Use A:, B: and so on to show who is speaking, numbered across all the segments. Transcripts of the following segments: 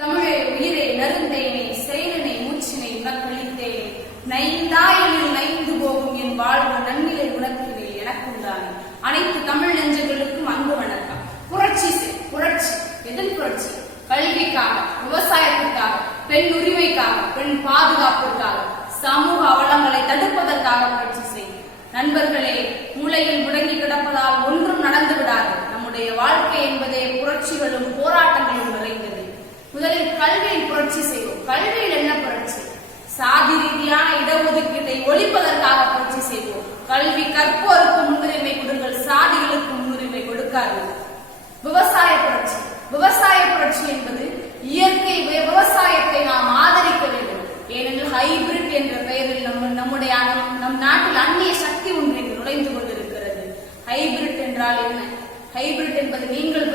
A: தமிழே உயிரே நருந்தேனே செயலனை மூச்சினை உனக்களித்தேனே. நைந்தாயில் நைந்து போகும் என் வாழ்வு நன்னிலை உனக்கிலே எனக்குண்டானே. அனைத்து தமிழ் நெஞ்சங்களுக்கும் அன்பு வணக்கம். புரட்சி புரட்சி. எதன் புரட்சி? கல்விக்காக விவசாயத்திற்காக பெண் உரிமைக்காக பெண் பாதுகாப்பிற்காக சமூக அவலங்களை தடுப்பதற்காக புரட்சி செய். நண்பர்களே மூளையில் முடங்கி கிடப்பதால் ஒன்றும் நடந்து விடாது நம்முடைய வாழ்க்கை என்பதே புரட்சிகளும் போராட்டங்களும் நிறைந்தது முதலில் கல்வியில் புரட்சி செய்வோம் கல்வியில் என்ன புரட்சி? சாதி ரீதியான இடஒதுக்கீட்டை ஒழிப்பதற்காக புரட்சி செய்வோம். கல்வி கற்போருக்கு முன்னுரிமை கொடுங்கள் சாதிகளுக்கு முன்னுரிமை கொடுக்காதீர்கள். விவசாய புரட்சி. விவசாய புரட்சி என்பது இயற்கை விவசாயத்தை நாம் ஆதரிக்க வேண்டும். ஏனெனில் ஹைபிரிட் என்ற பெயரில் நம்ம நம்முடைய நம் நம் நாட்டில் அந்நிய சக்தி ஒன்றை நுழைந்து கொண்டிருக்கிறது. ஹைபிரிட் என்றால் என்ன? ஹைபிரிட் என்பது நீங்கள்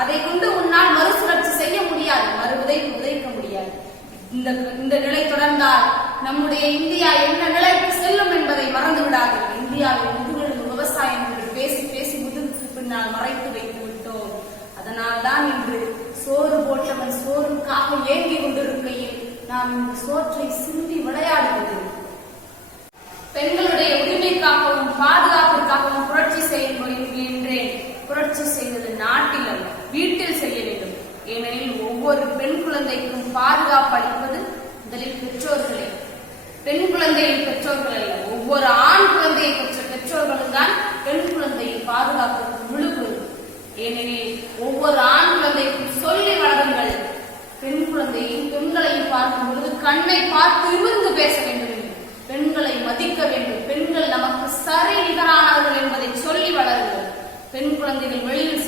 A: அதை கொண்டு உன்னால் மறுசுழற்சி செய்ய முடியாது மறு உதைக்க முடியாது. இந்த இந்த நிலை தொடர்ந்தால் நம்முடைய இந்தியா என்ன நிலைக்கு செல்லும் என்பதை மறந்து விடாதீர்கள் இந்தியாவில் முதுகெலும்பு விவசாயம் என்று பேசி பேசி முதுகுக்கு பின்னால் மறைத்து வைத்து விட்டோம். அதனால் தான் இன்று சோறு போட்டவன் சோறுக்காக ஏங்கி கொண்டிருக்கையில் நாம் இந்த சோற்றை சிந்தி விளையாடுவது. பெண்களுடைய உரிமைக்காகவும் பாதுகாப்பிற்காகவும் புரட்சி செய்ய முயல்கின்றேன் புரட்சி செய்தது நாட்டில் அல்ல. வீட்டில் செய்ய வேண்டும். ஏனெனில் ஒவ்வொரு பெண் குழந்தைக்கும் பாதுகாப்பு அளிப்பது முதலில் பெற்றோர்களே. பெண் குழந்தையின் பெற்றோர்கள் அல்ல ஒவ்வொரு ஆண் குழந்தையை பெற்ற பெற்றோர்களும் தான் பெண் குழந்தையின் பாதுகாப்புக்கு முழு பொறுப்பு. ஏனெனில் ஒவ்வொரு ஆண் குழந்தைக்கும் சொல்லி வளருங்கள் பெண் குழந்தையும் பெண்களையும் பார்க்கும் பொழுது கண்ணை பார்த்து இருந்து பேச வேண்டும். பெண்களை மதிக்க வேண்டும். பெண்கள் நமக்கு சரி நிகரானவர்கள் என்பதை சொல்லி வளருங்கள் பெண் குழந்தைகள் வெளியில்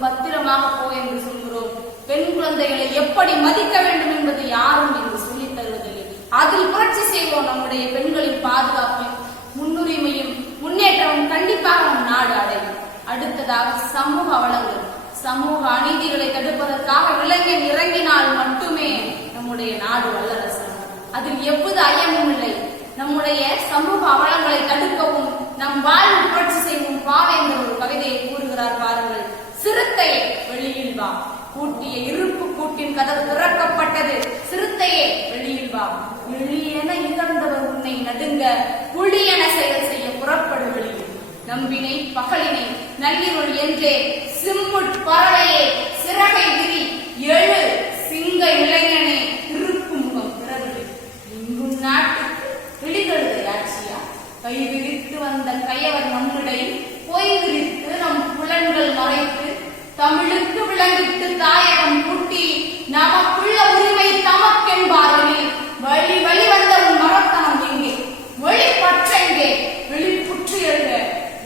A: பத்திரமாக போ என்று சொல்கிறோம். பெண் குழந்தைகளை எப்படி மதிக்க வேண்டும் என்பது யாரும் என்று சொல்லித் தருவதில்லை. அதில் புரட்சி செய்வோம் நம்முடைய பெண்களின் பாதுகாப்பையும் முன்னுரிமையும் முன்னேற்றமும் கண்டிப்பாக நம் நாடு அடையும். அடுத்ததாக சமூக அவலங்கள் சமூக அநீதிகளை தடுப்பதற்காக இளைஞன் இறங்கினால் மட்டுமே நம்முடைய நாடு வல்லரசு. அதில் எவ்வித ஐயமும் இல்லை. நம்முடைய சமூக அவலங்களை தடுக்கவும் நம் வாழ்வு புரட்சி செய்யவும் பாவை என்ற ஒரு கவிதை வெளியில் வா. கூட்டிய இருப்பு கூட்டின் கதவு திறக்கப்பட்டது. சிறுத்தையே வெளியில் வா. வெளியென இகழ்ந்தவர் உன்னை நடுங்க. புலியென செயல் செய்ய புறப்படு வெளியில். நம்பினை பகலினை நள்ளிருள் என்றே. சிம்முட் பறவையே சிறகை விரி. எழு சிங்க இளைஞனே திருப்பு முகம் பிறகு இங்கும் நாட்டுக்கு விழிகளுடைய ஆட்சியா கை விரித்து வந்த கையவர் நம்மிடை பொய் விரித்து நம் புலன்கள் மறைத்து தமிழுக்கு விளங்கிட்டு தாயகம் கூட்டி நமக்குள்ள உரிமை தமக்கென்பார்களே வழி வழி வந்த உன் மரத்தனம் எங்கே வழி பற்றெங்கே வெளிப்புற்று எழுக.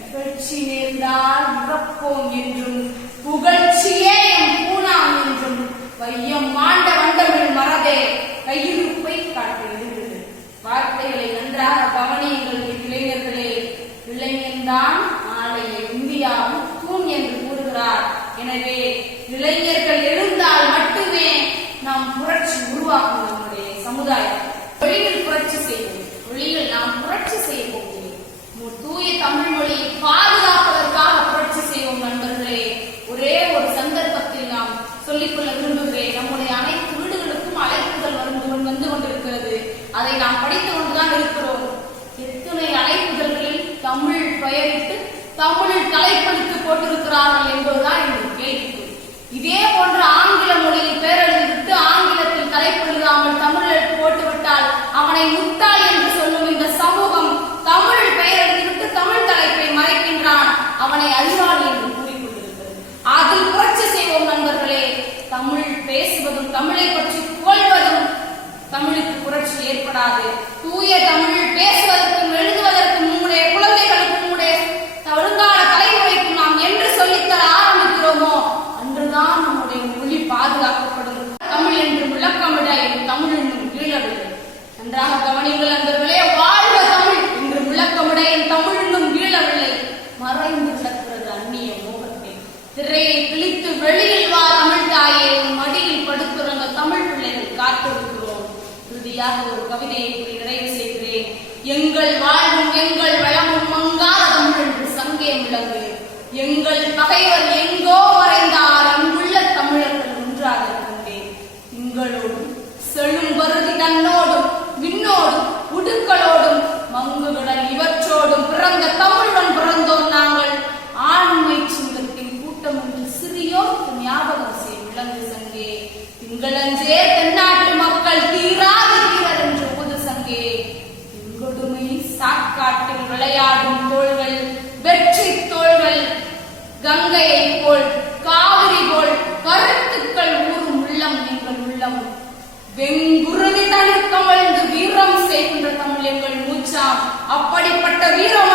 A: புகழ்ச்சி நேர்ந்தால் இறப்போம் என்றும் புகழ்ச்சியே எம் பூனாம் என்றும் வையம் மாண்ட வந்தவர்கள் மறதே கையிருப்பை காட்டுகிறது வார்த்தைகளை நன்றாக கவனியுங்கள் இளைஞர்களே. இளைஞன்தான் நாளைய இந்தியாவும் தூண் என்று கூறுகிறார். எனவே இளைஞர்கள் எழுந்தால் மட்டுமே நாம் புரட்சி உருவாக்கும் நம்முடைய சமுதாயம் வெளியில் புரட்சி செய்வோம். வெளியில் நாம் புரட்சி செய்ய போகிறோம். தூய தமிழ் மொழியை பாதுகாப்பதற்காக புரட்சி செய்வோம் நண்பர்களே. ஒரே ஒரு சந்தர்ப்பத்தில் நாம் சொல்லிக்கொள்ள விரும்புகிறேன். நம்முடைய அனைத்து வீடுகளுக்கும் அழைப்புகள் வரும் வந்து கொண்டிருக்கிறது. அதை நாம் படித்துக் கொண்டுதான் இருக்கிறோம். எத்தனை அழைப்புதல்களில் தமிழ் பெயரிட்டு தமிழில் தலைப்பெடுத்து போட்டிருக்கிறார்கள் என்பதுதான் இதே போன்று ஆங்கில மொழியில் பேரெழுதிவிட்டு ஆங்கிலத்தில் தலைப்பெழுதாமல் தமிழில் போட்டுவிட்டால் அவனை முட்டாள் என்று சொல்லும் இந்த சமூகம் தமிழ் பெயர் தமிழ் தலைப்பை மறைக்கின்றான். அவனை அறிவாளி என்று கூறிக்கொண்டிருக்கிறது. அதில் புரட்சி செய்வோம் நண்பர்களே. தமிழ் பேசுவதும் தமிழை பற்றி புகழ்வதும் தமிழுக்கு புரட்சி ஏற்படாது. தூய தமிழ் நன்றாக கவனிங்கள் நண்பர்களே வாழ்க தமிழ். என்று விளக்கமுடைய என் தமிழ் இன்னும் வீழவில்லை. மறைந்து கிடக்கிறது அந்நிய மோகத்தை. திரையை கிழித்து வெளியில் வா தமிழ் தாயே. உன் மடியில் படுத்துறங்க தமிழ் பிள்ளைகள் காத்திருக்கிறோம். இறுதியாக ஒரு கவிதையை கூறி நிறைவு செய்கிறேன். எங்கள் வாழ்வும் எங்கள் வளமும் மங்காத தமிழ் என்று சங்கே விளங்கு எங்கள் பகைவர் எங்கள் வெங்குருதி தனிக்கமழ்ந்து வீரம் செய்கின்ற தமிழ் எங்கள் மூச்சா? அப்படிப்பட்ட வீரம்